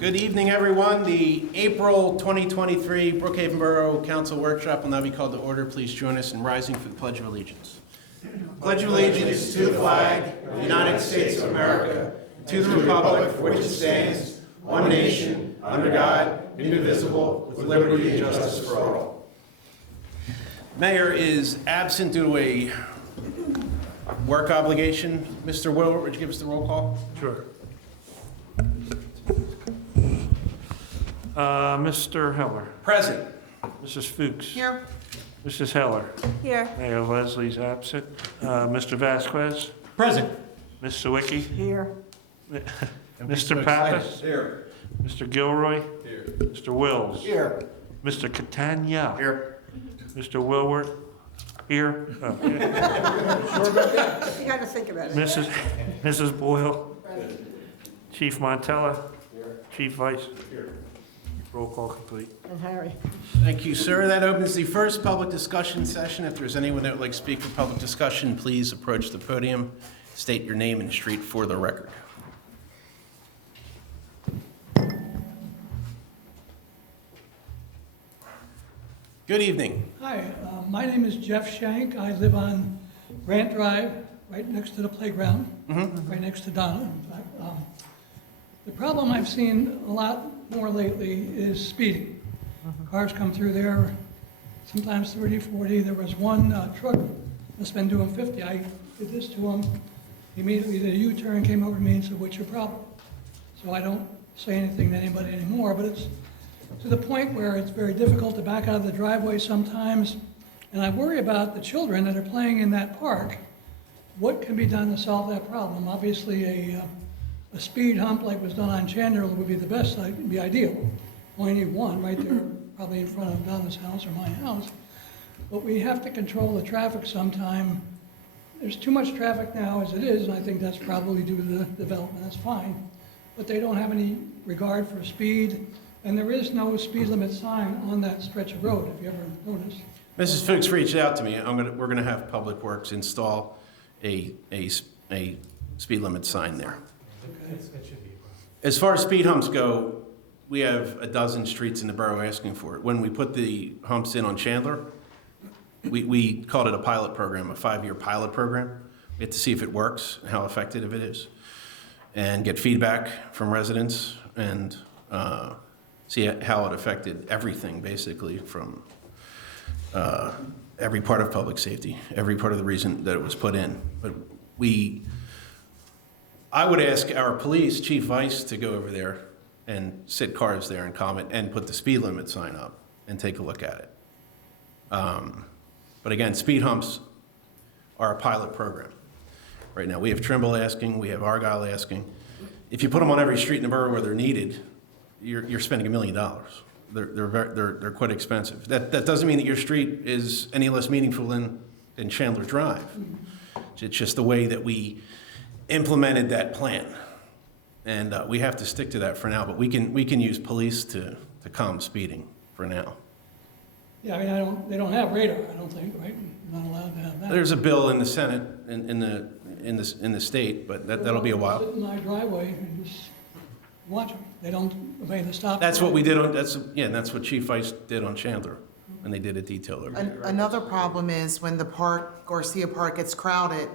Good evening, everyone. The April 2023 Brookhaven Borough Council Workshop will now be called to order. Please join us in rising for the Pledge of Allegiance. Pledge of allegiance to the flag of the United States of America, to the republic for which it stands, one nation, under God, indivisible, with liberty and justice for all. Mayor is absent due to a work obligation. Mr. Will, would you give us the roll call? Sure. Mr. Heller. Present. Mrs. Fuchs. Here. Mrs. Heller. Here. Mayor Leslie's absent. Mr. Vasquez. Present. Ms. Sawicki. Here. Mr. Pappas. Here. Mr. Gilroy. Here. Mr. Wills. Here. Mr. Catania. Here. Mr. Willward. Here. Oh, yeah. You got to think about it. Mrs. Boyle. Chief Montella. Chief Vice. Roll call complete. And Harry. Thank you, sir. That opens the first public discussion session. If there's anyone that would like to speak for public discussion, please approach the podium. State your name and street for the record. Good evening. Hi, my name is Jeff Shank. I live on Grant Drive, right next to the playground, right next to Donna. In fact. The problem I've seen a lot more lately is speeding. Cars come through there, sometimes 30, 40. There was one truck that's been doing 50. I did this to him. He immediately did a U-turn, came over to me and said, "What's your problem?" So I don't say anything to anybody anymore, but it's to the point where it's very difficult to back out of the driveway sometimes. And I worry about the children that are playing in that park. What can be done to solve that problem? Obviously, a speed hump like was done on Chandler would be the best, would be ideal. Only need one right there, probably in front of Donna's house or my house. But we have to control the traffic sometime. There's too much traffic now as it is, and I think that's probably due to the development, that's fine. But they don't have any regard for speed, and there is no speed limit sign on that stretch of road, if you ever noticed. Mrs. Fuchs reached out to me. We're gonna have Public Works install a speed limit sign there. As far as speed humps go, we have a dozen streets in the borough asking for it. When we put the humps in on Chandler, we called it a pilot program, a 5-year pilot program. We had to see if it works, and how effective it is, and get feedback from residents, and see how it affected everything, basically, from every part of public safety, every part of the reason that it was put in. But I would ask our police, Chief Vice, to go over there and sit cars there and comment and put the speed limit sign up and take a look at it. But again, speed humps are a pilot program. Right now, we have Trimble asking, we have Argyle asking. If you put them on every street in the borough where they're needed, you're spending $1 million. They're quite expensive. That doesn't mean that your street is any less meaningful than Chandler Drive. It's just the way that we implemented that plan, and we have to stick to that for now. But we can use police to calm speeding for now. Yeah, I mean, they don't have radar, I don't think, right? You're not allowed to have that. There's a bill in the Senate in the state, but that'll be a while. Sit in my driveway and just watch them. They don't obey the stop. That's what we did on. That's what Chief Vice did on Chandler, and they did a detail over there. Another problem is when the park, Garcia Park, gets crowded,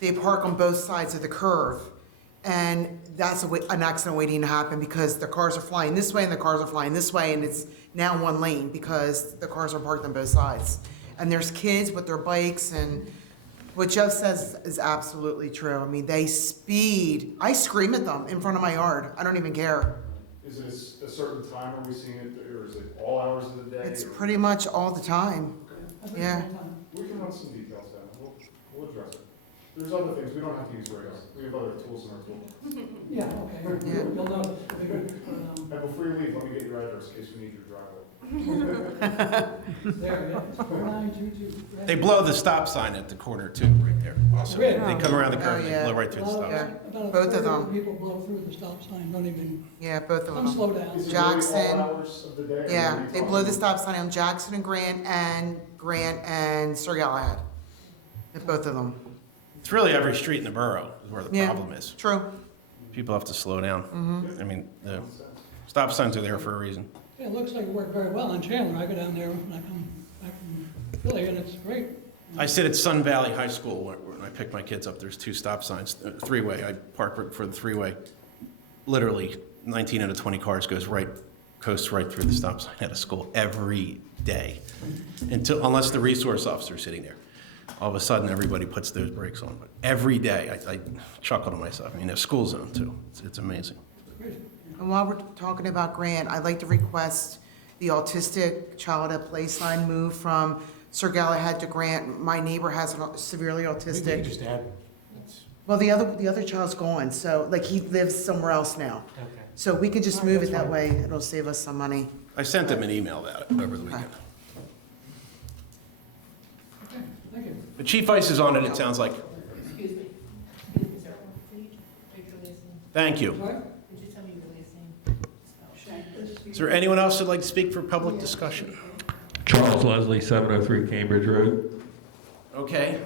they park on both sides of the curve. And that's an accident waiting to happen because the cars are flying this way and the cars are flying this way, and it's now one lane because the cars are parked on both sides. And there's kids with their bikes, and what Jeff says is absolutely true. I mean, they speed. I scream at them in front of my yard. I don't even care. Is it a certain time are we seeing it, or is it all hours of the day? It's pretty much all the time. Yeah. We can run some details down. We'll address it. There's other things. We don't have to use radar. We have other tools in our tool. Yeah, okay. Yeah. You'll know. And before you leave, let me get your address in case we need your driveway. There, yeah. 4922. They blow the stop sign at the corner too, right there. Also, Really? they come around the curve, Oh, they yeah. blow right through the stop Yeah. sign. About a Both of third them. People blow through the stop sign, don't even, Yeah, both of some them. slow down. Is it Jackson. really all hours of the day? or Yeah, are we they talking- blow the stop sign on Jackson and Grant and Sir Galahad. At both of them. It's really every street in the borough is where the Yeah. problem is. True. people have to slow down. I mean, the stop signs are there for a reason. Yeah, it looks like it worked very well in Chandler. I go down there when I come back from Philly, and it's great. I sit at Sun Valley High School when I pick my kids up. There's 2 stop signs, three-way. I park for the three-way. Literally, 19 out of 20 cars coasts right through the stop sign at a school every day, unless the resource officer's sitting there. All of a sudden, everybody puts those brakes on. But every day, I chuckle to myself. I mean, there's school zone too. It's amazing. And while we're talking about Grant, I'd like to request the autistic child at play sign move from Sir Galahad to Grant. My neighbor has a severely autistic. Just add one. Well, the other child's gone, so, like, he lives somewhere else now. Okay. So we could just move it that way, it'll save us some money. I sent them an email about it over the weekend. Okay, thank you. The Chief Ice is on it, it sounds like. Excuse me, sir. Could you take your listening? Thank you. Sorry? Could you tell me you're listening? Is there anyone else who'd like to speak for public discussion? Charles Leslie, 703 Cambridge Road. Okay.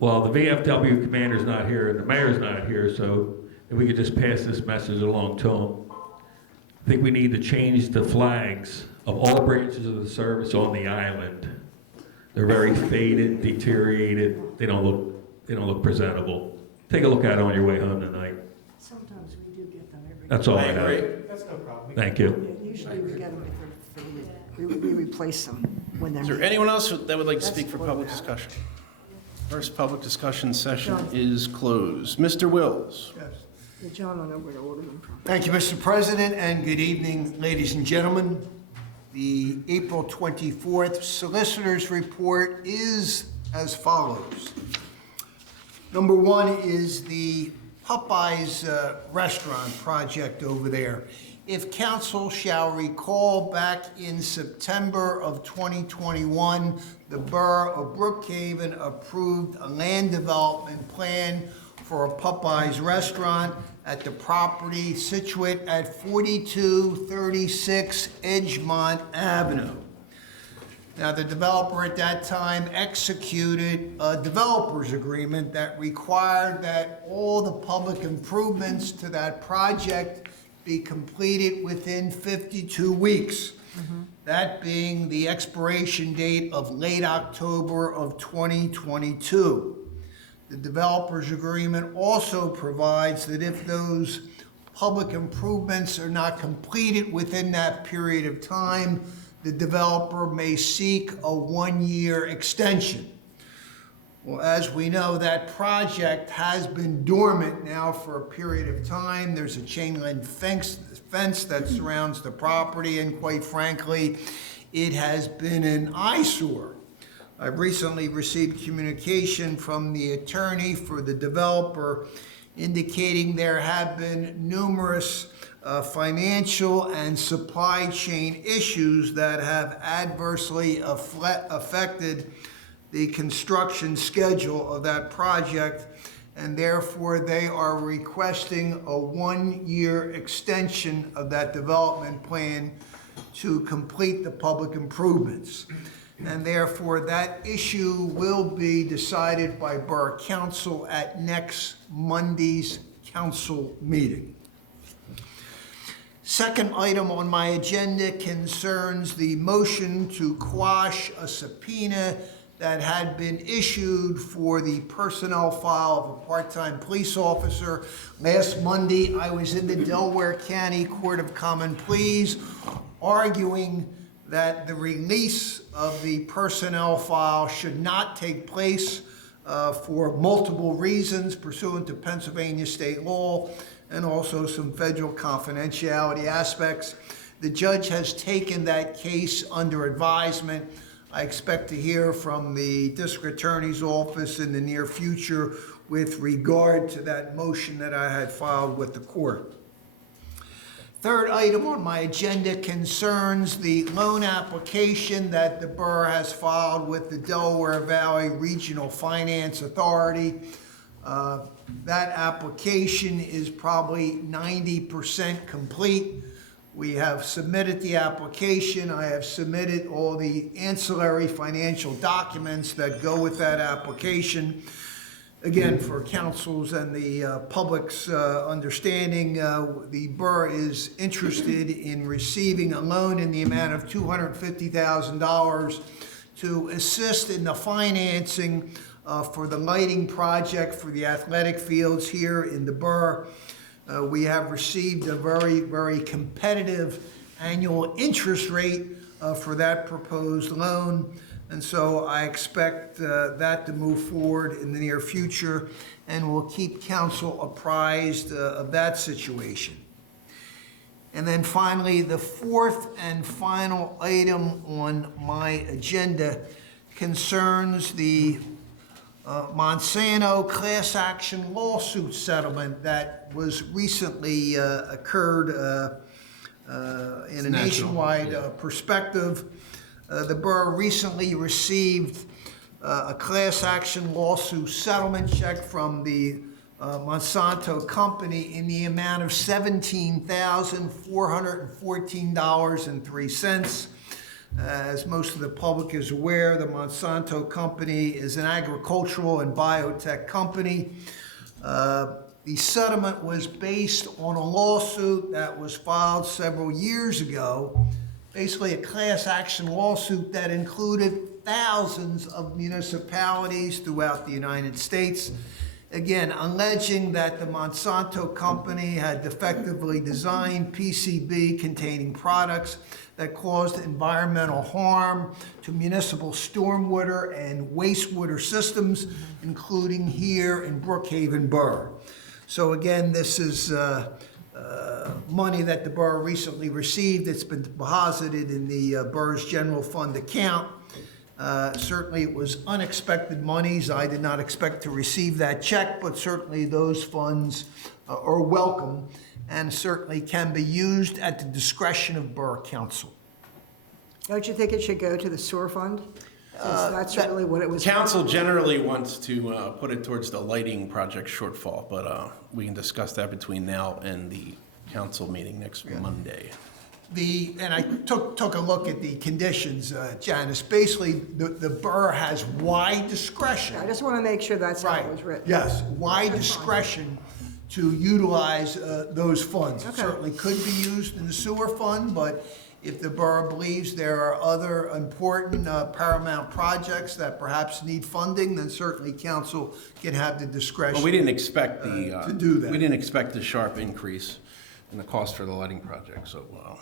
Well, the VFW commander's not here and the mayor's not here, so if we could just pass this message along to them. I think we need to change the flags of all branches of the service on the island. They're very faded, deteriorated. They don't look presentable. Take a look at it on your way home tonight. Sometimes we do get them every. That's all I I agree. have. That's no problem. Thank you. Yeah, usually we get them if they're faded. We replace them when they're. Is there anyone else that would like to speak for public discussion? First public discussion session is closed. Mr. Wills. Yeah, John, I know where to order them from. Thank you, Mr. President, and good evening, ladies and gentlemen. The April 24th Solicitor's Report is as follows. Number 1 is the Popeyes restaurant project over there. If council shall recall, back in September of 2021, the Borough of Brookhaven approved a land development plan for a Popeyes restaurant at the property situate at 4236 Edgemont Avenue. Now, the developer at that time executed a developer's agreement that required that all the public improvements to that project be completed within 52 weeks. That being the expiration date of late October of 2022. The developer's agreement also provides that if those public improvements are not completed within that period of time, the developer may seek a 1-year extension. Well, as we know, that project has been dormant now for a period of time. There's a chain link fence that surrounds the property, and quite frankly, it has been an eyesore. I've recently received communication from the attorney for the developer indicating there have been numerous financial and supply chain issues that have adversely affected the construction schedule of that project, and therefore they are requesting a 1-year extension of that development plan to complete the public improvements. And therefore that issue will be decided by Borough Council at next Monday's council meeting. Second item on my agenda concerns the motion to quash a subpoena that had been issued for the personnel file of a part-time police officer. Last Monday, I was in the Delaware County Court of Common Pleas arguing that the release of the personnel file should not take place for multiple reasons pursuant to Pennsylvania state law and also some federal confidentiality aspects. The judge has taken that case under advisement. I expect to hear from the district attorney's office in the near future with regard to that motion that I had filed with the court. Third item on my agenda concerns the loan application that the borough has filed with the Delaware Valley Regional Finance Authority. That application is probably 90% complete. We have submitted the application. I have submitted all the ancillary financial documents that go with that application. again, for council's and the public's understanding, the borough is interested in receiving a loan in the amount of $250,000 to assist in the financing for the lighting project for the athletic fields here in the borough. We have received a very, very competitive annual interest rate for that proposed loan. And so I expect that to move forward in the near future, and we'll keep council apprised of that situation. And then finally, the fourth and final item on my agenda concerns the Monsanto class action lawsuit settlement that was recently occurred in a nationwide perspective. The borough recently received a class action lawsuit settlement check from the Monsanto company in the amount of $17,414.03. As most of the public is aware, the Monsanto company is an agricultural and biotech company. The settlement was based on a lawsuit that was filed several years ago, basically a class action lawsuit that included thousands of municipalities throughout the United States, again, alleging that the Monsanto company had defectively designed PCB containing products that caused environmental harm to municipal stormwater and wastewater systems, including here in Brookhaven Borough. So again, this is money that the borough recently received. It's been deposited in the borough's general fund account. Certainly it was unexpected monies. I did not expect to receive that check, but certainly those funds are welcome and certainly can be used at the discretion of borough council. Don't you think it should go to the sewer fund? Since that's really what it was. Council generally wants to put it towards the lighting project shortfall, but we can discuss that between now and the council meeting next Monday. And I took a look at the conditions, Janice. Basically, the borough has wide discretion. I just want to make sure that's how it was written. Yes, wide discretion to utilize those funds. It Okay. certainly could be used in the sewer fund, but if the borough believes there are other important paramount projects that perhaps need funding, then certainly council can have the discretion. Well, we didn't expect the to do that. We didn't expect the sharp increase in the cost for the lighting project, so I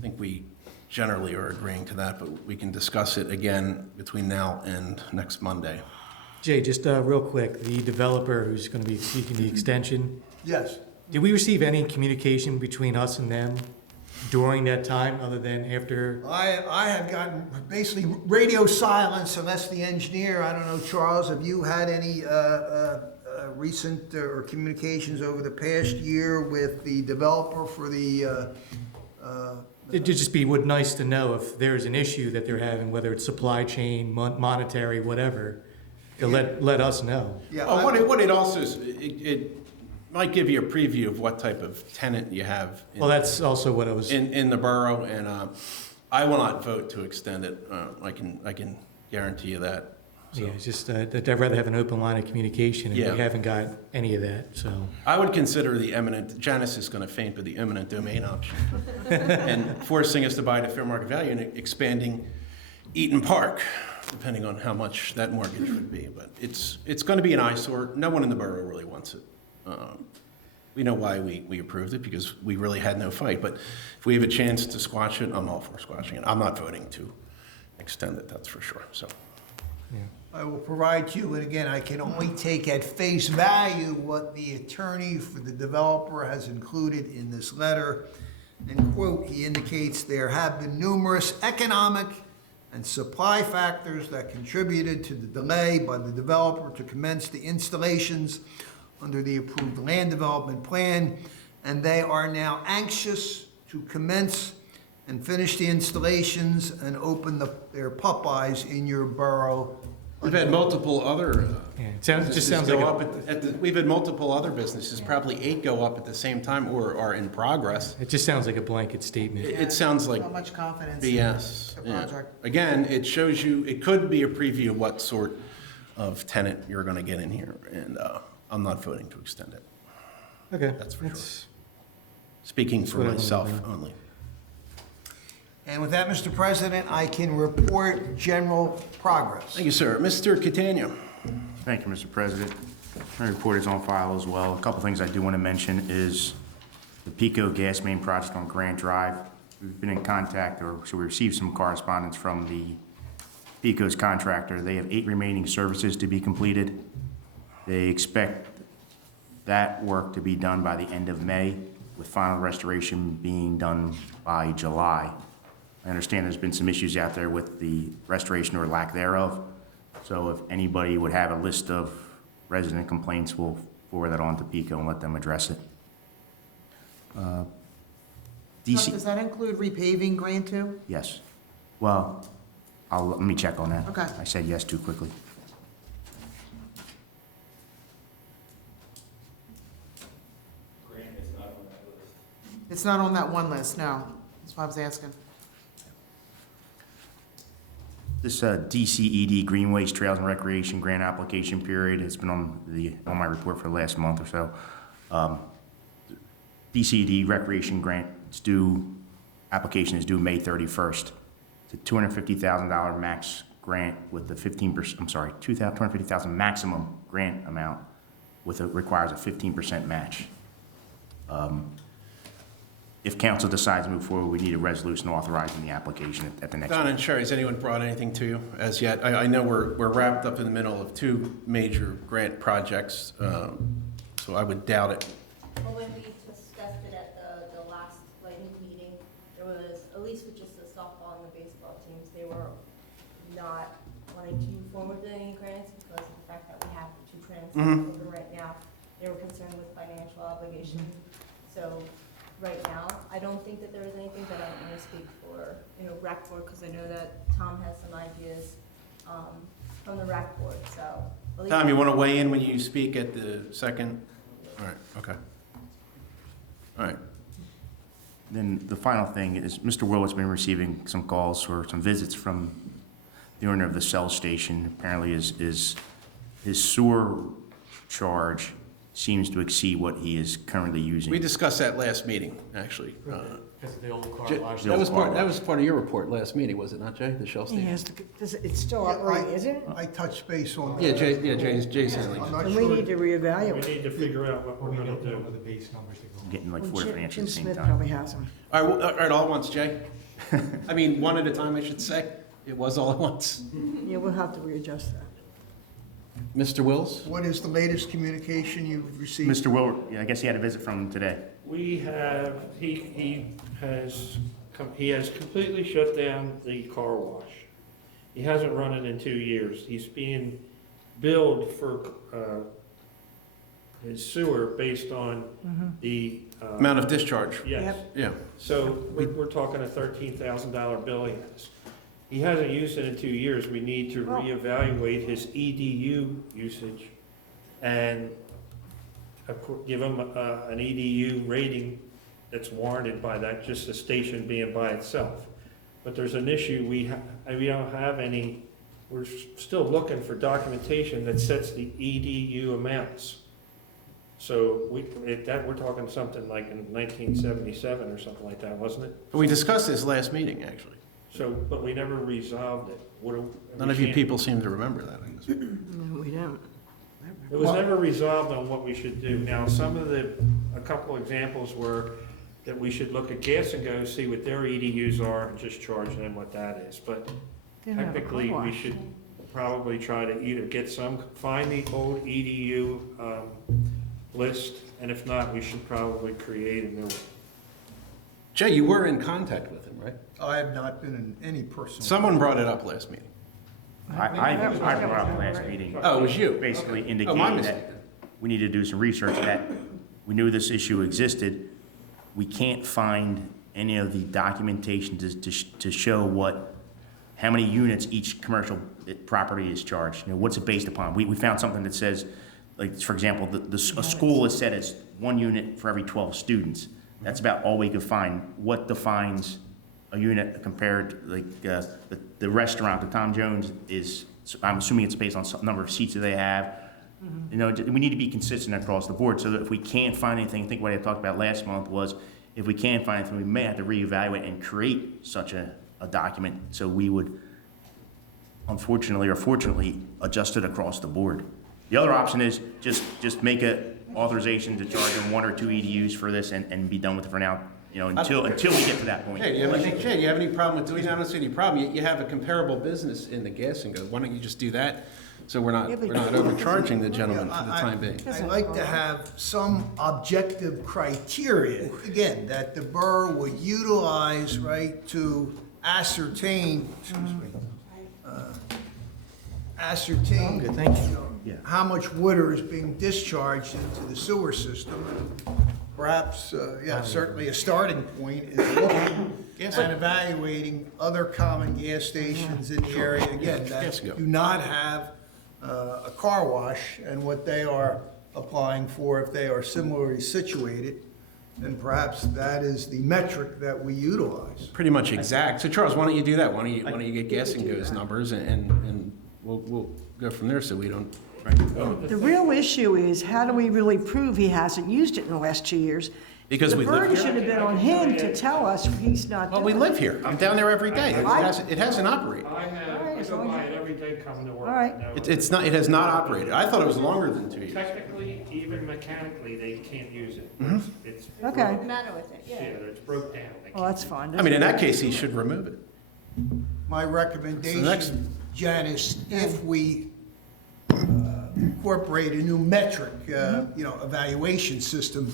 think we generally are agreeing to that, but we can discuss it again between now and next Monday. Jay, just real quick, the developer who's going to be seeking the extension, Yes. did we receive any communication between us and them during that time, other than after? I have gotten basically radio silence unless the engineer, I don't know, Charles, have you had any recent or communications over the past year with the developer for the It'd just be nice to know if there's an issue that they're having, whether it's supply chain, monetary, whatever, to let us know. yeah, Oh, what it also is, it might give you a preview of what type of tenant you have Well, that's also what I was, in the borough, and I will not vote to extend it. I can guarantee you that. So. yeah, it's just that I'd rather have an open line of communication, and Yeah. we haven't got any of that, so. I would consider the eminent, Janice is going to faint, but the eminent domain option. And forcing us to buy it at fair market value and expanding Eaton Park, depending on how much that mortgage would be. But it's going to be an eyesore. No one in the borough really wants it. We know why we approved it, because we really had no fight. But if we have a chance to squash it, I'm all for squashing it. I'm not voting to extend it, that's for sure. So. Yeah. I will provide you, and again, I can only take at face value what the attorney for the developer has included in this letter. And quote, he indicates there have been numerous economic and supply factors that contributed to the delay by the developer to commence the installations under the approved land development plan, and they are now anxious to commence and finish the installations and open their Popeyes in your borough. We've had multiple other Yeah, it just businesses sounds go like up we've had multiple other businesses, probably 8 go up at the same time or are in progress. it just sounds like a blanket statement. It sounds like Not much confidence in BS. the Yeah. project. Again, it shows you, it could be a preview of what sort of tenant you're going to get in here, and I'm not voting to extend it. Okay. That's for sure. Speaking for what I wanted to myself know. only. And with that, Mr. President, I can report general progress. Thank you, sir. Mr. Catania. Thank you, Mr. President. My report is on file as well. A couple things I do want to mention is the Pico gas main project on Grant Drive. We've been in contact, so we received some correspondence from the Pico's contractor. They have 8 remaining services to be completed. They expect that work to be done by the end of May, with final restoration being done by July. I understand there's been some issues out there with the restoration or lack thereof. So if anybody would have a list of resident complaints, we'll forward that on to Pico and let them address it. Chuck, DC, does that include repaving Grant too? yes. Well, let me check on that. Okay. I said yes too quickly. It's not on that one list, no. That's why I was asking. This DCED Greenways Trails and Recreation Grant application period has been on my report for the last month or so. DCED Recreation Grant application is due May 31st. It's a $250,000 max grant with the 15%, I'm sorry, $250,000 maximum grant amount requires a 15% match. If council decides to move forward, we need a resolution authorizing the application at the next Don meeting. and Sherry, has anyone brought anything to you as yet? I know we're wrapped up in the middle of 2 major grant projects, so I would doubt it. Well, when we discussed it at the last lightning meeting, there was, at least with just the softball and the baseball teams, they were not wanting to move forward with any grants because of the fact that we have the 2 grants open right now. They were concerned with financial obligation. So right now, I don't think that there is anything, but I don't want to speak for, rec board, because I know that Tom has some ideas from the rec board, so. at least- Tom, you want to weigh in when you speak at the second? All right, okay. All right. Then the final thing is Mr. Will has been receiving some calls or some visits from the owner of the cell station. Apparently his sewer charge seems to exceed what he is currently using. We discussed that last meeting, actually. Because of the old car Jay- wash. That was part of your report last meeting, was it not, Jay, the Shell station? It's still operating, isn't it? I touched base on that. Yeah, Jay's handling I'm it. not And we sure. need to We reevaluate. need to figure out what Or we're we gonna don't know do. the base numbers to go. I'm getting like Well, 4 different Jim answers at the same Smith time. probably has them. All right, all at once, Jay? I mean, one at a time, I should say. It was all at once. Yeah, we'll have to readjust that. Mr. Wills? What is the latest communication you've received? Mr. Will, yeah, I guess he had a visit from him today. We have, he has completely shut down the car wash. He hasn't run it in 2 years. He's being billed for his sewer based on the. Amount of discharge. Yes. Yeah. So we're talking a $13,000 bill he has. He hasn't used it in 2 years. We need to reevaluate his EDU usage and give him an EDU rating that's warranted by that, just the station being by itself. But there's an issue, we don't have any, we're still looking for documentation that sets the EDU amounts. So we're talking something like in 1977 or something like that, wasn't it? We discussed this last meeting, actually. So, but we never resolved it. None of you people seem to remember that, I guess. No, we don't. It was never resolved on what we should do. Now, a couple examples were that we should look at Gas and Go, see what their EDUs are, and just charge them what that is. But They don't have a car technically, we wash. should probably try to either find the old EDU list, and if not, we should probably create a new one. Jay, you were in contact with him, right? I have not been in any personal. Someone brought it up last meeting. I brought up last meeting. Oh, it was you? Basically Oh, my indicating mistake. that we need to do some research, that we knew this issue existed. We can't find any of the documentation to show how many units each commercial property is charged. What's it based upon? We found something that says, like, for example, a school is set as 1 unit for every 12 students. That's about all we could find. What defines a unit compared, like, the restaurant, the Tom Jones is So I'm assuming it's based on some number of seats that they have. You know, we need to be consistent across the board, so that if we can't find anything, I think what I talked about last month was, if we can't find anything, we may have to reevaluate and create such a document, so we would, unfortunately or fortunately, adjust it across the board. The other option is just make a authorization to charge them 1 or 2 EDUs for this and be done with it for now, you know, until we get to that point. Jay, do you have any problem with doing that? I don't see any problem. You have a comparable business in the gas and go, why don't you just do that? So we're not overcharging the gentleman for the time being. I'd like to have some objective criteria, again, that the borough would utilize, right, to ascertain, ascertain. Good, thank you. Yeah. How much water is being discharged into the sewer system. Perhaps, certainly a starting point is looking and evaluating other common gas stations in the area, again, that do not have a car wash, and what they are applying for, if they are similarly situated, then perhaps that is the metric that we utilize. Pretty much exact. So Charles, why don't you do that? Why don't you get gas and goes numbers and we'll go from there so we don't. The real issue is, how do we really prove he hasn't used it in the last 2 years? Because we The live burden here. should have been on him to tell us he's not Well, doing we it. live here. I'm down there every day. It hasn't operated. I go by it every day coming to work. All right. No. It has not operated. I thought it was longer than 2 years. Technically, even mechanically, they can't use it. It's Okay. What's the matter with it? Yeah, Yeah. it's broke down. They Well, that's fine. I mean, in that case, he should remove it. My So next- recommendation, Janice, if we incorporate a new metric, evaluation system,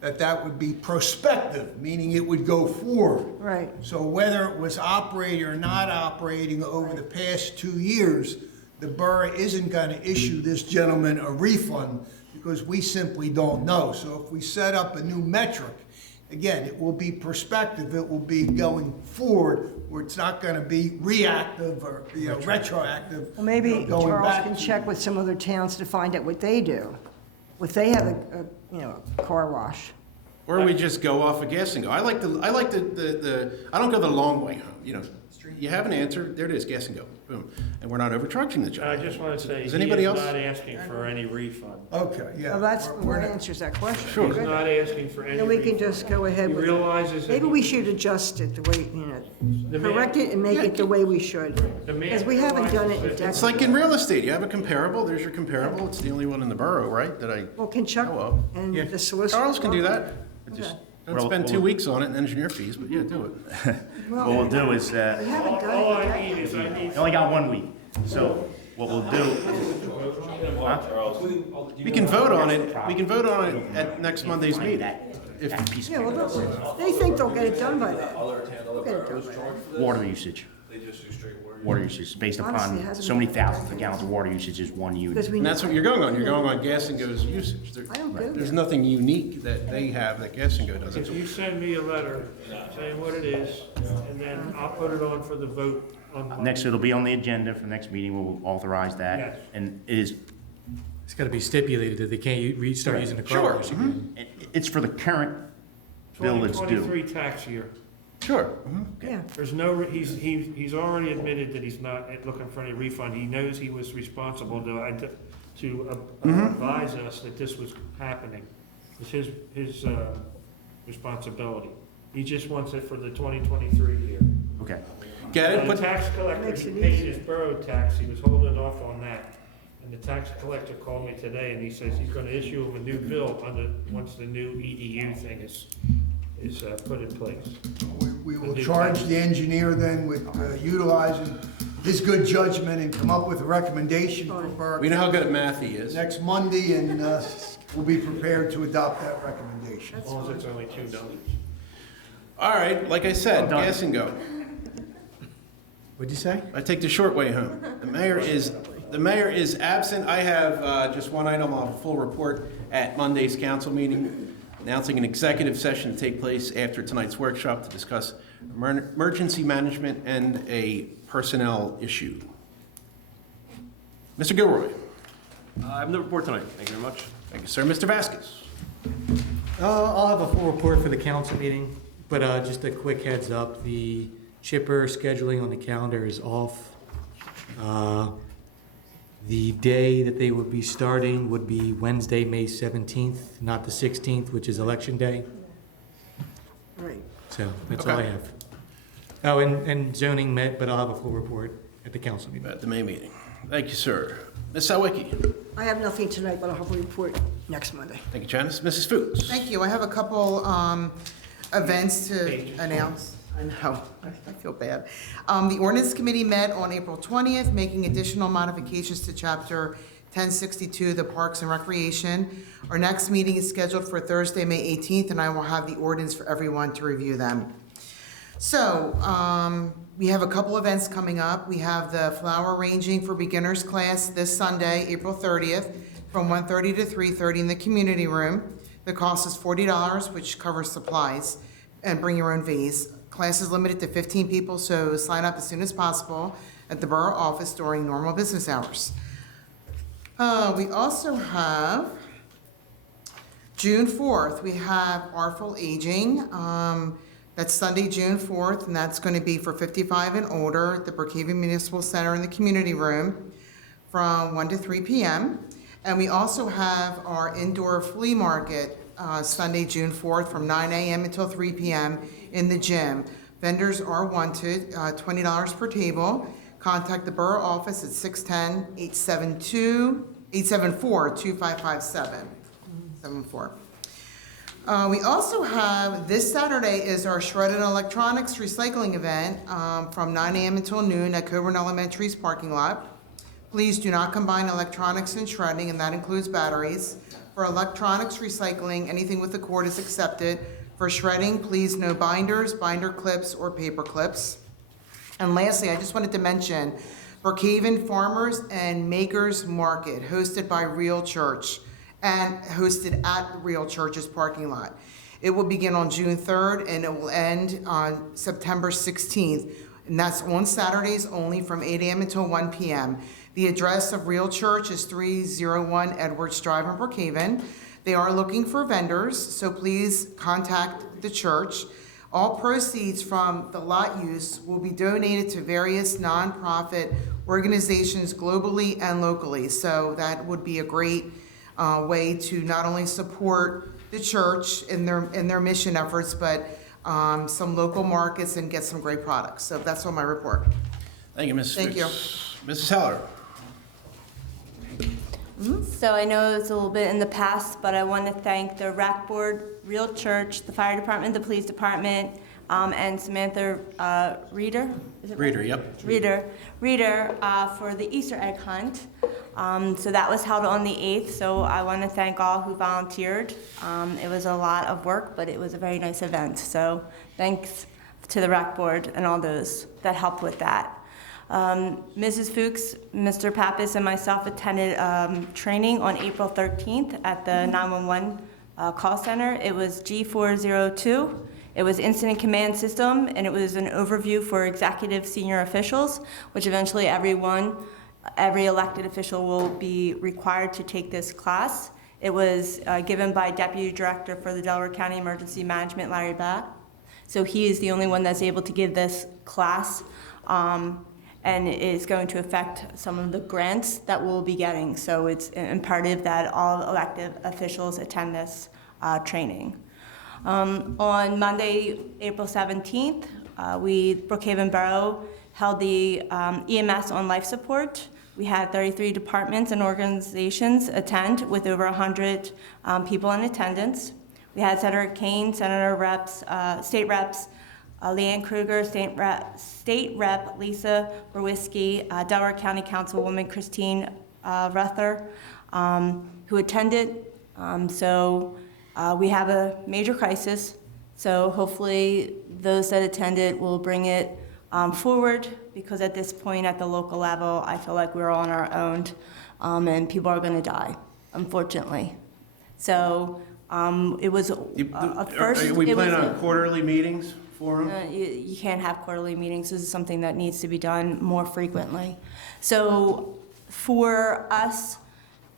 that would be prospective, meaning it would go forward. Right. So whether it was operating or not operating over the past 2 years, the borough isn't going to issue this gentleman a refund because we simply don't know. So if we set up a new metric, again, it will be prospective, it will be going forward, where it's not going to be reactive or, retroactive. Well, maybe going Charles back can to- check with some other towns to find out what they do. If they have a car wash. Or we just go off a gas and go. I like the I don't go the long way home, you know. You have an answer, there it is, gas and go, boom. And we're not overcharging the I job. just want to say, Is he anybody is else? not asking for any refund. Okay, yeah. Well, that's, We're that not- answers that question. Sure. He's not asking for any Then we can refund. just go ahead He with it. realizes that. Maybe we should adjust it the way, The man- correct it and make it the way we should. The man Because we haven't done it in realizes that- It's like in real estate, you have a comparable, there's your comparable, it's the only one in the borough, right, that I Well, can Chuck know of. and Yeah. the solicitor? Charles can do that. Okay. Don't spend 2 weeks on it and engineer fees, but yeah, do it. What we'll do is, We haven't done All it I yet. need is, I need. we only got 1 week, so what we'll do We can vote on it, at next Monday's meeting. If, that piece Yeah, of well, they think they'll get it done by then. They'll get it done by then. water usage. Water usage, based Honestly, it upon hasn't so many been- thousands of gallons of water usage is 1 Because unit. we, and that's what you're going on, gas and go's usage. I don't go There's there. nothing unique that they have that gas and go If doesn't. you send me a letter saying what it is, and then I'll put it on for the vote on Monday. Next, it'll be on the agenda for next meeting, we'll authorize Yes. that. And it is, It's gotta be stipulated that they can't start using the car Sure. wash again. it's for the current bill that's due. 2023 tax year. Sure. Yeah. There's he's already admitted that he's not looking for any refund. He knows he was responsible to advise us that this was happening. It's his responsibility. He just wants it for the 2023 year. Okay. Get it? The But tax collector, Makes he it paid easy. his borough tax, he was holding off on that. And the tax collector called me today and he says he's gonna issue him a new bill once the new EDU thing is put in place. We will charge the engineer then with utilizing his good judgment and come up with a recommendation for Borough we know how good at math he is. next Monday, and we'll be prepared to adopt that recommendation. As long as it's only $2. All right, like I said, Done. gas and go. What'd you say? I take the short way home. The mayor is absent. I have just one item. I'll have a full report at Monday's council meeting, announcing an executive session to take place after tonight's workshop to discuss emergency management and a personnel issue. Mr. Gilroy. I have no report tonight. Thank you very much. Thank you, sir. Mr. Vasquez. I'll have a full report for the council meeting, but just a quick heads up, the chipper scheduling on the calendar is off. The day that they would be starting would be Wednesday, May 17th, not the 16th, which is Election Day. Right. So that's all I Okay. have. Oh, and zoning met, but I'll have a full report at the council meeting. At the May meeting. Thank you, sir. Ms. Sawicki? I have nothing tonight, but I'll have a report next Monday. Thank you, Janice. Mrs. Fuchs? Thank you. I have a couple events to announce. I know, I feel bad. The ordinance committee met on April 20th, making additional modifications to Chapter 1062, the Parks and Recreation. Our next meeting is scheduled for Thursday, May 18th, and I will have the ordinance for everyone to review them. So, we have a couple events coming up. We have the flower arranging for beginners class this Sunday, April 30th, from 1:30 to 3:30 in the community room. The cost is $40, which covers supplies, and bring your own vase. Class is limited to 15 people, so sign up as soon as possible at the Borough office during normal business hours. We also have June 4th, we have Artful Aging. That's Sunday, June 4th, and that's going to be for 55 and older at the Brookhaven Municipal Center in the community room from 1 to 3 p.m. And we also have our indoor flea market Sunday, June 4th, from 9 a.m. until 3 p.m. in the gym. Vendors are wanted, $20 per table. Contact the Borough office at 610-874-2557. 74. We also have, this Saturday is our Shredded Electronics Recycling event from 9 a.m. until noon at Coburn Elementary's parking lot. Please do not combine electronics and shredding, and that includes batteries. For electronics recycling, anything with a cord is accepted. For shredding, please no binders, binder clips, or paper clips. And lastly, I just wanted to mention Brookhaven Farmers and Makers Market, hosted by Real Church and hosted at the Real Church's parking lot. It will begin on June 3rd and it will end on September 16th. And that's on Saturdays only from 8 a.m. until 1 p.m. The address of Real Church is 301 Edwards Drive in Brookhaven. They are looking for vendors, so please contact the church. All proceeds from the lot use will be donated to various nonprofit organizations globally and locally. So that would be a great way to not only support the church in their mission efforts, but some local markets and get some great products. So that's all my report. Thank you, Mrs. Fuchs. Thank you. Mrs. Heller? So I know it's a little bit in the past, but I want to thank the rec board, Real Church, the fire department, the police department, and Samantha Reeder. Is it right? Reader, yep. Reader for the Easter egg hunt. So that was held on the 8th, so I want to thank all who volunteered. It was a lot of work, but it was a very nice event. So thanks to the rec board and all those that helped with that. Mrs. Fuchs, Mr. Pappas, and myself attended training on April 13th at the 911 call center. It was G402. It was Incident Command System, and it was an overview for executive senior officials, which eventually every elected official will be required to take this class. It was given by Deputy Director for the Delaware County Emergency Management, Larry Back. So he is the only one that's able to give this class. And it is going to affect some of the grants that we'll be getting. So it's imperative that all elected officials attend this training. On Monday, April 17th, Brookhaven Borough held the EMS on life support. We had 33 departments and organizations attend with over 100 people in attendance. We had Senator Kane, Senator Reps, State Reps, Leanne Kruger, State Rep Lisa Berwiski, Delaware County Councilwoman Christine Ruther, who attended. We have a major crisis, so hopefully those that attended will bring it forward, because at this point at the local level, I feel like we're on our own, and people are going to die, unfortunately. So it was a first. Are we planning on quarterly meetings for them? You can't have quarterly meetings. This is something that needs to be done more frequently. So for us,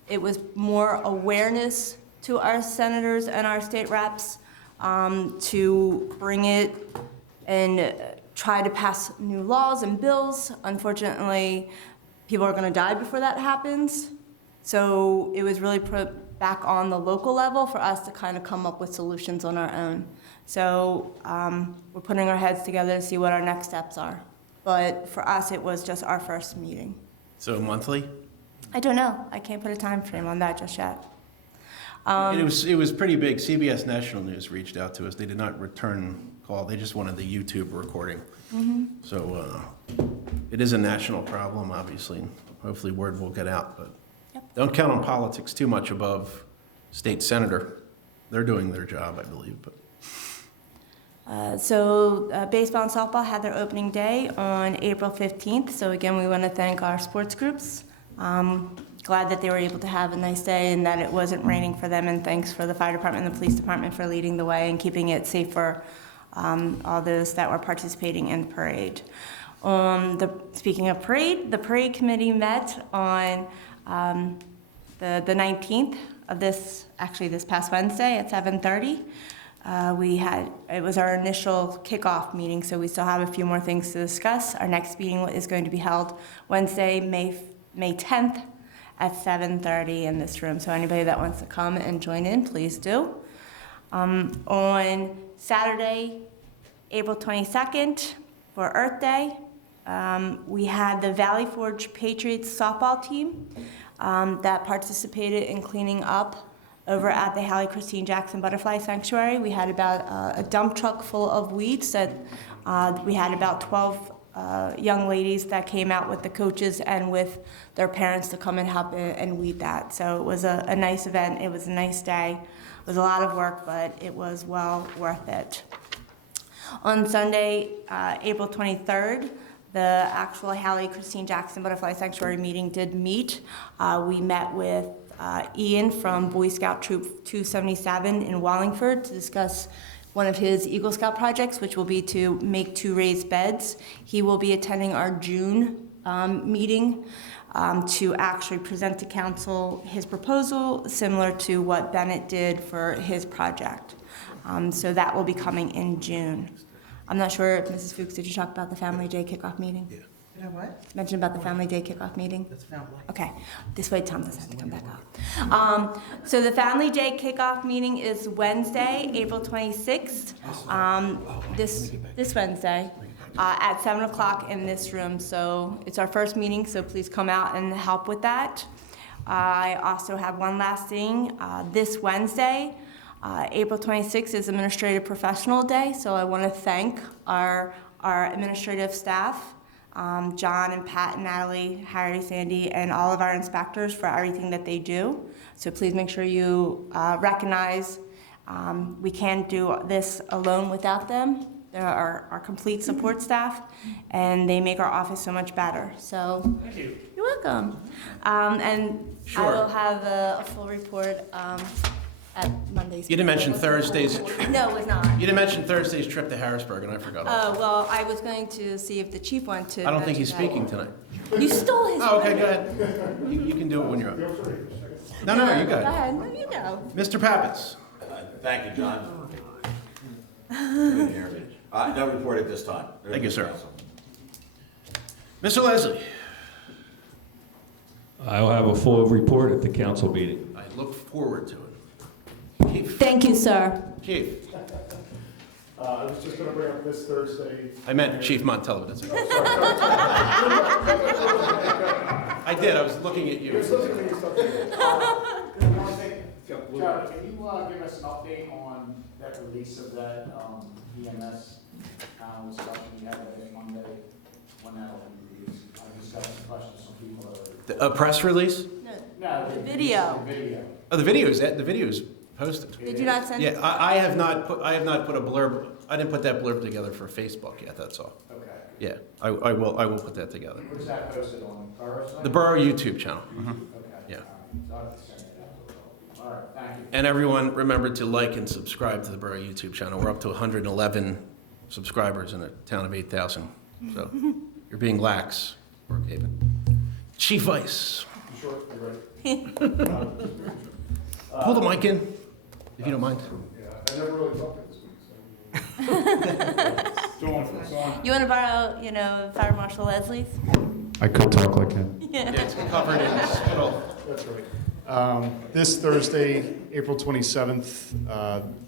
it was more awareness to our senators and our state reps to bring it and try to pass new laws and bills. Unfortunately, people are gonna die before that happens. So it was really put back on the local level for us to kind of come up with solutions on our own. So we're putting our heads together to see what our next steps are. But for us, it was just our first meeting. So monthly? I don't know. I can't put a time frame on that just yet. It was pretty big. CBS National News reached out to us. They did not return call. They just wanted the YouTube recording. So it is a national problem, obviously. Hopefully word will get out, but don't count on politics too much above state senator. They're doing their job, I believe. But Baseball and softball had their opening day on April 15th. So again, we want to thank our sports groups. Glad that they were able to have a nice day and that it wasn't raining for them. And thanks for the fire department and the police department for leading the way and keeping it safe for all those that were participating in the parade. Speaking of parade, the parade committee met on the 19th of this past Wednesday at 7:30. It was our initial kickoff meeting, so we still have a few more things to discuss. Our next meeting is going to be held Wednesday, May 10th at 7:30 in this room. So anybody that wants to come and join in, please do. On Saturday, April 22nd, for Earth Day, we had the Valley Forge Patriots softball team that participated in cleaning up over at the Hallie Christine Jackson Butterfly Sanctuary. We had about a dump truck full of weeds that we had about 12 young ladies that came out with the coaches and with their parents to come and help and weed that. So it was a nice event. It was a nice day. It was a lot of work, but it was well worth it. On Sunday, April 23rd, the actual Hallie Christine Jackson Butterfly Sanctuary meeting did meet. We met with Ian from Boy Scout Troop 277 in Wallingford to discuss one of his Eagle Scout projects, which will be to make 2 raised beds. He will be attending our June meeting to actually present to council his proposal, similar to what Bennett did for his project. So that will be coming in June. I'm not sure if Mrs. Fuchs, did you talk about the Family Day kickoff meeting? Did I what? Mention about the Family Day kickoff meeting? That's family. Okay, this way Tom doesn't have to come back up. So the Family Day kickoff meeting is Wednesday, April 26th, this Wednesday, at 7 o'clock in this room. So it's our first meeting, so please come out and help with that. I also have one last thing. This Wednesday, April 26th is Administrative Professional Day, so I want to thank our administrative staff, John and Pat and Natalie, Harry, Sandy, and all of our inspectors for everything that they do. So please make sure you recognize we can't do this alone without them. They're our complete support staff, and they make our office so much better. So Thank you. you're welcome. And Sure. I will have a full report at Monday's. you didn't mention Thursday's. No, it was not. You didn't mention Thursday's trip to Harrisburg, and I forgot. Oh, well, I was going to see if the chief wanted to. I don't think he's mention speaking tonight. that. You stole his. Oh, okay, go ahead. You can do it when you're up. No, you Go got it. ahead. No, you go. Mr. Pappas. Thank you, John. Couldn't hear me. No report at this time. Thank you, sir. Mr. Leslie. I'll have a full report at the council meeting. I look forward to it. Chief. Thank you, sir. Chief. I was just gonna bring up this Thursday. I meant Chief Montello. That's it. I did. I was looking at you. You're supposed to take your stuff here. John, can you give us an update on that release of that EMS panel discussion you had I think Monday, when that'll be released? I just got some questions from people that are. A press release? No, The video. The video. Oh, the video's posted. Did you not send it? Yeah, I have not put a blurb. I didn't put that blurb together for Facebook yet. That's all. Okay. Yeah, I will put that together. Where's that posted on? Borough's site? The Borough YouTube channel. Okay. Yeah. So I have to send it out. All right, thank you. And everyone, remember to like and subscribe to the Borough YouTube channel. We're up to 111 subscribers in a town of 8,000. So you're being lax, Brookhaven. Chief Vice. You sure you're ready? Pull the mic in, if you don't mind. Yeah, I never really talked this week, so. It's on. You want to borrow, Fire Marshal Leslie's? I could talk like him. Yeah, it's covered in spittle. That's right. This Thursday, April 27th,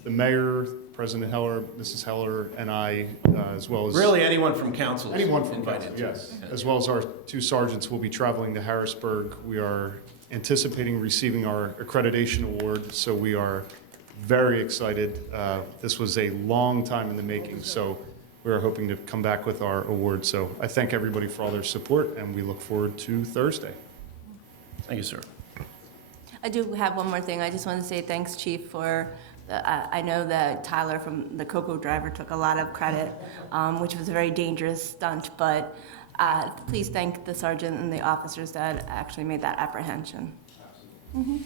the mayor, President Heller, Mrs. Heller, and I, as well as... Really, anyone from council is Anyone from invited. council, yes. As well as our 2 sergeants will be traveling to Harrisburg. We are anticipating receiving our accreditation award, so we are very excited. This was a long time in the making, so we are hoping to come back with our award. So I thank everybody for all their support, and we look forward to Thursday. Thank you, sir. I do have one more thing. I just want to say thanks, Chief, for, I know that Tyler from the Cocoa Driver took a lot of credit, which was a very dangerous stunt, but please thank the sergeant and the officers that actually made that apprehension.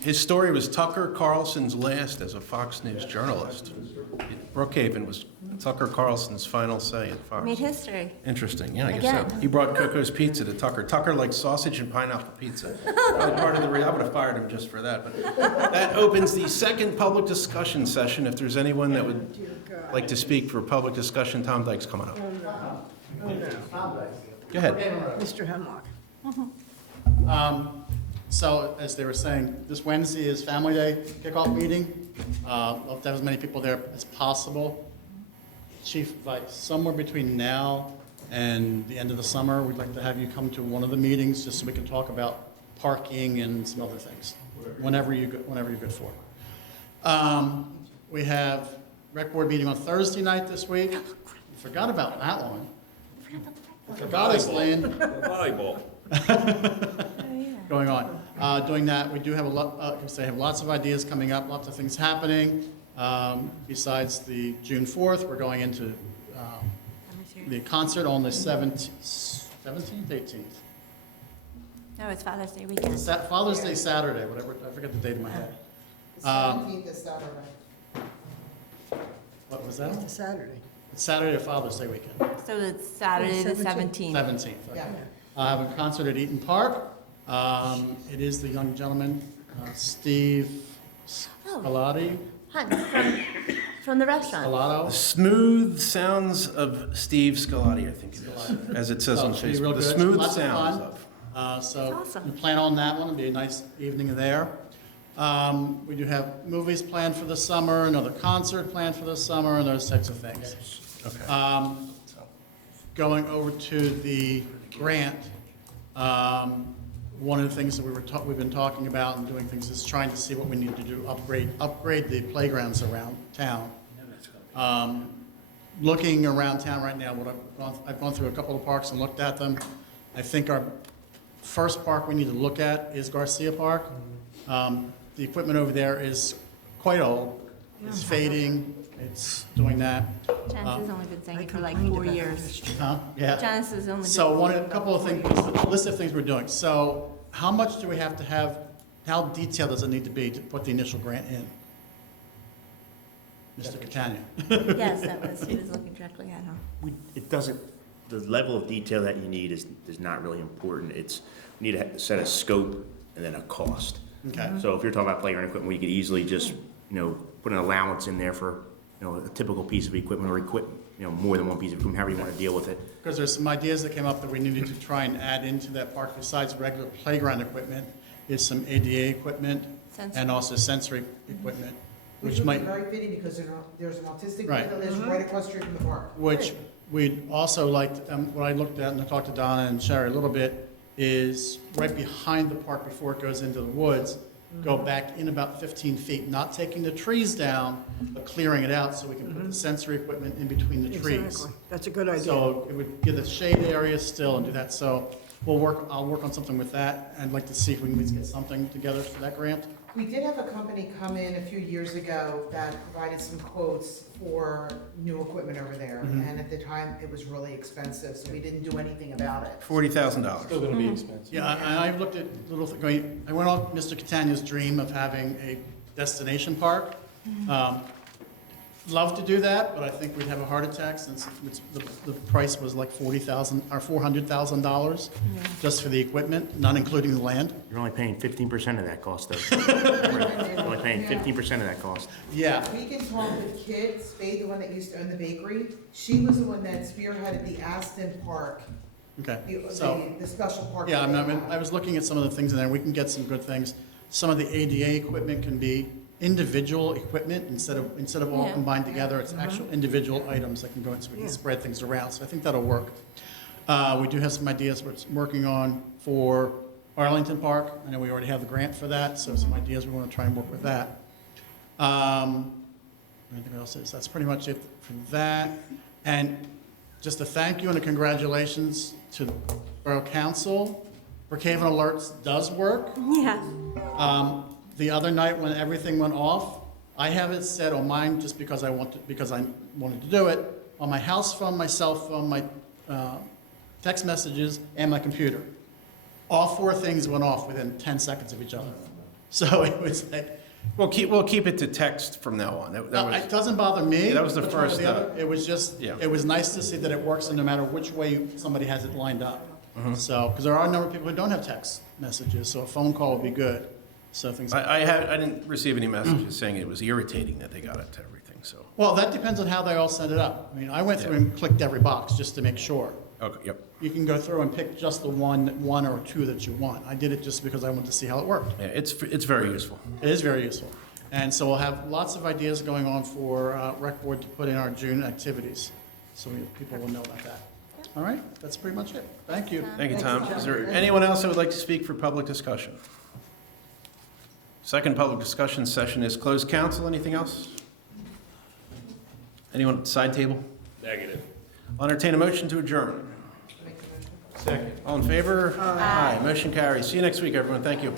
His story was Tucker Carlson's last as a Fox News journalist. Brookhaven was Tucker Carlson's final say at Fox. Made history. Interesting, yeah, I guess so. Again. He brought Coco's Pizza to Tucker. Tucker likes sausage and pineapple pizza. Probably part of the I would have fired him just for that. But that opens the second public discussion session. If there's anyone that would like to speak for public discussion, Tom Dyke's coming up. Go ahead. Mr. Hemlock. So, as they were saying, this Wednesday is Family Day kickoff meeting. Love to have as many people there as possible. Chief, like somewhere between now and the end of the summer, we'd like to have you come to one of the meetings just so we can talk about parking and some other things, whenever you're good for. We have rec board meeting on Thursday night this week. We forgot about that one. Forgot his land. Volleyball. Going on. Doing that, we do have have lots of ideas coming up, lots of things happening. Besides the June 4th, we're going into the concert on the 17th, 18th. No, it's Father's Day weekend. Father's Day Saturday, whatever, I forget the date in my head. The 17th is Saturday. What was that? It's a Saturday. It's Saturday or Father's Day weekend. So it's Saturday the 17th. 17th. Okay. Yeah. I have a concert at Eaton Park. It is the young gentleman, Steve Scalati. From the restaurant. Scalato. The smooth sounds of Steve Scalati, I think it is, as it says on Should be real Facebook. The good. smooth Lots of sounds fun. of. So Awesome. we plan on that one. It'll be a nice evening there. We do have movies planned for the summer, another concert planned for the summer, and those types of things. Okay. Going over to the grant, one of the things that we've been talking about and doing things is trying to see what we need to do, upgrade the playgrounds around town. Looking around town right now, I've gone through a couple of parks and looked at them. I think our first park we need to look at is Garcia Park. The equipment over there is quite old. It's fading. It's doing that. Janice has only been saying it for like 4 years. Huh? Yeah. Janice has only been So saying a couple of things, a list of things we're doing. So how much do we have to have, how detailed does it need to be to put the initial grant in? Mr. Catania? Yes, he was looking directly at him. It doesn't, the level of detail that you need is not really important. It's, we need to set a scope and then a cost. Okay. So if you're talking about playground equipment, we could easily just, put an allowance in there for, a typical piece of equipment or more than one piece of equipment, however you want to deal with it. Because there's some ideas that came up that we needed to try and add into that park besides regular playground equipment, is some ADA equipment Sensory. and also sensory equipment, Which which would might, be very fitting because there's an autistic Right. kid that lives right across the street from the park. which we'd also like, what I looked at and I talked to Donna and Sherry a little bit, is right behind the park before it goes into the woods, go back in about 15 feet, not taking the trees down, but clearing it out so we can put the sensory equipment in between the trees. Exactly. That's a good idea. So it would give the shade area still and do that. So I'll work on something with that. I'd like to see if we can at least get something together for that grant. We did have a company come in a few years ago that provided some quotes for new equipment over there. And at the time, it was really expensive, so we didn't do anything about it. $40,000. Still gonna be expensive. Yeah, I looked at I went off Mr. Catania's dream of having a destination park. Love to do that, but I think we'd have a heart attack since the price was like $40,000 or $400,000 just for the equipment, not including the land. You're only paying 15% of that cost, though. You're only paying 15% of that cost. Yeah. We can talk with Kit Spade, the one that used to own the bakery. She was the one that spearheaded the Aston Park Okay, The, so, the special park. yeah, I was looking at some of the things in there, we can get some good things. Some of the ADA equipment can be individual equipment instead of all Yeah. combined together. It's actual individual items that can go in, so we can spread things around. So I think that'll work. We do have some ideas we're working on for Arlington Park. I know we already have the grant for that, so some ideas we want to try and work with that. Anything else? That's pretty much it for that. And just a thank you and a congratulations to the Borough Council. Brookhaven Alerts does work. Yeah. The other night when everything went off, I have it set on mine just because I wanted to do it, on my house phone, my cell phone, my text messages, and my computer. All four things went off within 10 seconds of each other. So it was like, We'll keep it to text from now on. That was- it doesn't bother me. Yeah, that was the which one or first, other. It was just, yeah. it was nice to see that it works, and no matter which way somebody has it lined up. Mm-hmm. So, because there are a number of people who don't have text messages, so a phone call would be good. So things like I didn't receive any messages saying it was irritating that they got it to everything, so. Well, that depends on how they all set it up. I mean, I went through and clicked every box just to make sure. Okay, yep. You can go through and pick just the one or two that you want. I did it just because I wanted to see how it worked. Yeah, it's very useful. It is very useful. And so we'll have lots of ideas going on for Rec Board to put in our June activities. So people will know about that. All right, that's pretty much it. Thank you. Thank you, Tom. Is there anyone else that would like to speak for public discussion? Second public discussion session is closed. Council, anything else? Anyone at the side table? Negative. I'll entertain a motion to adjourn. Second. All in favor? Aye. Motion carries. See you next week, everyone. Thank you.